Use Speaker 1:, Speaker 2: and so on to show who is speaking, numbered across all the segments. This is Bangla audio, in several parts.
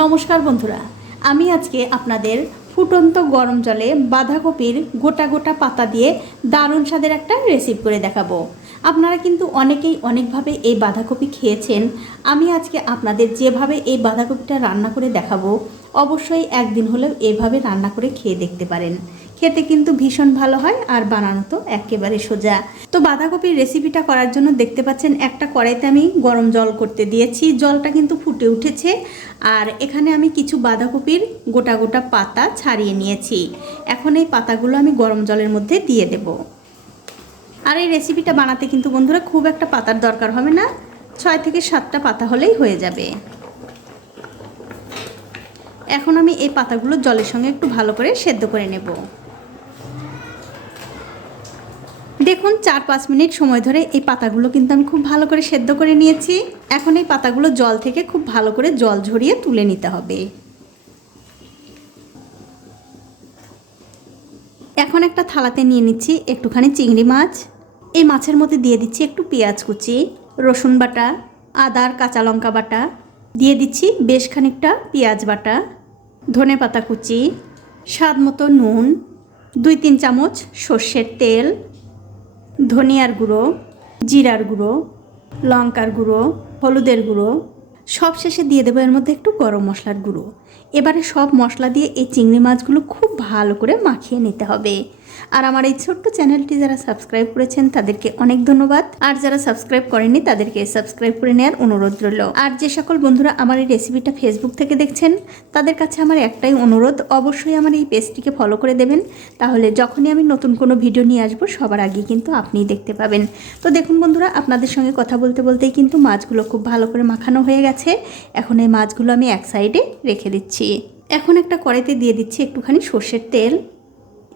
Speaker 1: নমস্কার বন্ধুরা, আমি আজকে আপনাদের ফুটন্ত গরম জলে বাঁধাকপির গোটা গোটা পাতা দিয়ে দারুণ স্বাদের একটা রেসিপি করে দেখাবো। আপনারা কিন্তু অনেকেই অনেকভাবে এই বাঁধাকপি খেয়েছেন। আমি আজকে আপনাদের যেভাবে এই বাঁধাকপিটা রান্না করে দেখাবো, অবশ্যই একদিন হলেও এভাবে রান্না করে খেয়ে দেখতে পারেন। খেতে কিন্তু ভীষণ ভালো হয় আর বানানো তো একেবারে সোজা। তো বাঁধাকপির রেসিপিটা করার জন্য দেখতে পাচ্ছেন একটা কড়াইতে আমি গরম জল করতে দিয়েছি। জলটা কিন্তু ফুটে উঠেছে আর এখানে আমি কিছু বাঁধাকপির গোটা গোটা পাতা ছাড়িয়ে নিয়েছি। এখন এই পাতাগুলো আমি গরম জলের মধ্যে দিয়ে দেব। আর এই রেসিপিটা বানাতে কিন্তু বন্ধুরা খুব একটা পাতার দরকার হবে না। ছয় থেকে সাতটা পাতা হলেই হয়ে যাবে। এখন আমি এই পাতাগুলো জলের সঙ্গে একটু ভালো করে সেদ্ধ করে নেব। দেখুন, চার পাঁচ মিনিট সময় ধরে এই পাতাগুলো কিন্তু আমি খুব ভালো করে সেদ্ধ করে নিয়েছি। এখন এই পাতাগুলো জল থেকে খুব ভালো করে জল ঝরিয়ে তুলে নিতে হবে। এখন একটা থালাতে নিয়ে নিচ্ছি একটুখানি চিংড়ি মাছ। এই মাছের মধ্যে দিয়ে দিচ্ছি একটু পেঁয়াজ কুচি, রসুন বাটা, আদার কাঁচা লঙ্কা বাটা। দিয়ে দিচ্ছি বেশ খানিকটা পেঁয়াজ বাটা, ধনে পাতা কুচি, স্বাদ মতো নুন, দুই তিন চামচ সর্ষের তেল ধনিয়ার গুঁড়ো, জিরার গুঁড়ো, লঙ্কার গুঁড়ো, হলুদের গুঁড়ো, সব শেষে দিয়ে দেবো এর মধ্যে একটু গরম মশলার গুঁড়ো। এবারে সব মশলা দিয়ে এই চিংড়ি মাছগুলো খুব ভালো করে মাখিয়ে নিতে হবে। আর আমার এই ছোট্ট চ্যানেলটি যারা সাবস্ক্রাইব করেছেন তাদেরকে অনেক ধন্যবাদ। আর যারা সাবস্ক্রাইব করেনি তাদেরকে সাবস্ক্রাইব করে নেওয়ার অনুরোধ রইল। আর যে সকল বন্ধুরা আমার এই রেসিপিটা ফেসবুক থেকে দেখছেন, তাদের কাছে আমার একটাই অনুরোধ, অবশ্যই আমার এই পেজটিকে ফলো করে দেবেন। তাহলে যখনই আমি নতুন কোনো ভিডিও নিয়ে আসব, সবার আগে কিন্তু আপনিই দেখতে পাবেন। তো দেখুন বন্ধুরা, আপনাদের সঙ্গে কথা বলতে বলতেই কিন্তু মাছগুলো খুব ভালো করে মাখানো হয়ে গেছে। এখন এই মাছগুলো আমি এক সাইডে রেখে দিচ্ছি। এখন একটা কড়াইতে দিয়ে দিচ্ছি একটুখানি সর্ষের তেল।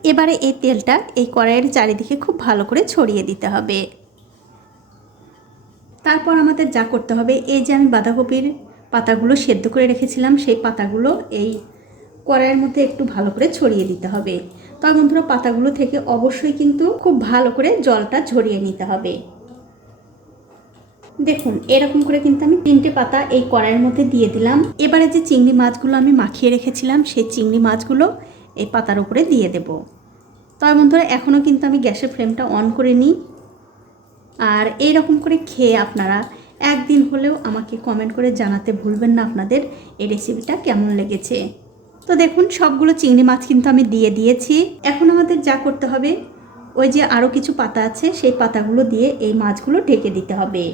Speaker 1: এবারে এই তেলটা এই কড়াইয়ের চারিদিকে খুব ভালো করে ছড়িয়ে দিতে হবে। তারপর আমাদের যা করতে হবে, এই যে আমি বাঁধাকপির পাতাগুলো সেদ্ধ করে রেখেছিলাম, সেই পাতাগুলো এই কড়াইয়ের মধ্যে একটু ভালো করে ছড়িয়ে দিতে হবে। তবে বন্ধুরা, পাতাগুলো থেকে অবশ্যই কিন্তু খুব ভালো করে জলটা ঝরিয়ে নিতে হবে। দেখুন, এরকম করে কিন্তু আমি তিনটে পাতা এই কড়াইয়ের মধ্যে দিয়ে দিলাম। এবারে যে চিংড়ি মাছগুলো আমি মাখিয়ে রেখেছিলাম, সেই চিংড়ি মাছগুলো এই পাতার উপরে দিয়ে দেব। তবে বন্ধুরা এখনও কিন্তু আমি গ্যাসের ফ্লেমটা অন করে নিই আর এই রকম করে খেয়ে আপনারা একদিন হলেও আমাকে কমেন্ট করে জানাতে ভুলবেন না আপনাদের এই রেসিপিটা কেমন লেগেছে। তো দেখুন, সবগুলো চিংড়ি মাছ কিন্তু আমি দিয়ে দিয়েছি। এখন আমাদের যা করতে হবে, ওই যে আরও কিছু পাতা আছে, সেই পাতাগুলো দিয়ে এই মাছগুলো ঢেকে দিতে হবে।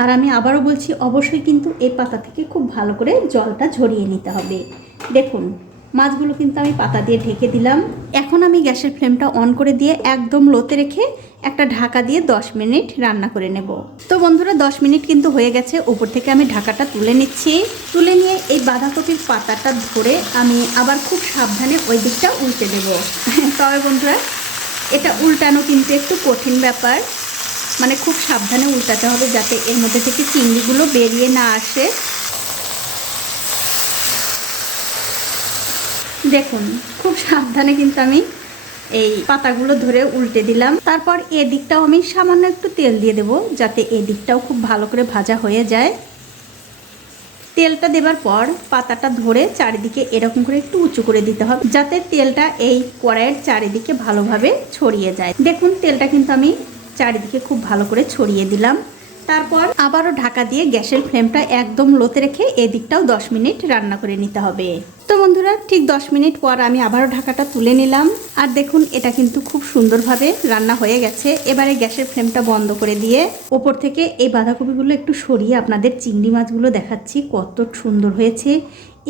Speaker 1: আর আমি আবারও বলছি, অবশ্যই কিন্তু এই পাতা থেকে খুব ভালো করে জলটা ঝরিয়ে নিতে হবে। দেখুন মাছগুলো কিন্তু আমি পাতা দিয়ে ঢেকে দিলাম। এখন আমি গ্যাসের ফ্লেমটা অন করে দিয়ে একদম লোতে রেখে একটা ঢাকা দিয়ে 10 মিনিট রান্না করে নেব। তো বন্ধুরা 10 মিনিট কিন্তু হয়ে গেছে। উপর থেকে আমি ঢাকাটা তুলে নিচ্ছি। তুলে নিয়ে এই বাঁধাকপির পাতাটা ধরে আমি আবার খুব সাবধানে ওই দিকটা উল্টে দেব। তবে বন্ধুরা, এটা উল্টানো কিন্তু একটু কঠিন ব্যাপার। মানে খুব সাবধানে উল্টাতে হবে যাতে এর মধ্যে থেকে চিংড়িগুলো বেরিয়ে না আসে। দেখুন, খুব সাবধানে কিন্তু আমি এই পাতাগুলো ধরে উল্টে দিলাম। তারপর এদিকটাও আমি সামান্য একটু তেল দিয়ে দেব, যাতে এদিকটাও খুব ভালো করে ভাজা হয়ে যায়। তেলটা দেবার পর পাতাটা ধরে চারিদিকে এরকম করে একটু উঁচু করে দিতে হবে, যাতে তেলটা এই কড়াইয়ের চারিদিকে ভালোভাবে ছড়িয়ে যায়। দেখুন, তেলটা কিন্তু আমি চারিদিকে খুব ভালো করে ছড়িয়ে দিলাম। তারপর আবারও ঢাকা দিয়ে গ্যাসের ফ্লেমটা একদম লোতে রেখে এদিকটাও 10 মিনিট রান্না করে নিতে হবে। তো বন্ধুরা, ঠিক 10 মিনিট পর আমি আবারও ঢাকাটা তুলে নিলাম। আর দেখুন, এটা কিন্তু খুব সুন্দরভাবে রান্না হয়ে গেছে। এবারে গ্যাসের ফ্লেমটা বন্ধ করে দিয়ে ওপর থেকে এই বাঁধাকপিগুলো একটু সরিয়ে আপনাদের চিংড়ি মাছগুলো দেখাচ্ছি, কত সুন্দর হয়েছে।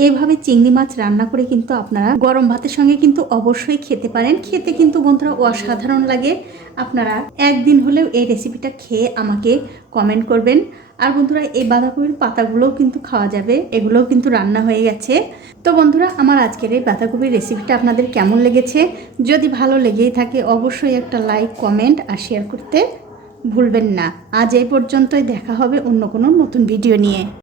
Speaker 1: এইভাবে চিংড়ি মাছ রান্না করে কিন্তু আপনারা গরম ভাতের সঙ্গে কিন্তু অবশ্যই খেতে পারেন। খেতে কিন্তু বন্ধুরা অসাধারণ লাগে। আপনারা একদিন হলেও এই রেসিপিটা খেয়ে আমাকে কমেন্ট করবেন। আর বন্ধুরা, এই বাঁধাকপির পাতাগুলোও কিন্তু খাওয়া যাবে। এগুলোও কিন্তু রান্না হয়ে গেছে। তো বন্ধুরা, আমার আজকের এই বাঁধাকপির রেসিপিটা আপনাদের কেমন লেগেছে? যদি ভালো লেগেই থাকে, অবশ্যই একটা লাইক কমেন্ট আর শেয়ার করতে ভুলবেন না। আজ এই পর্যন্তই। দেখা হবে অন্য কোনো নতুন ভিডিও নিয়ে।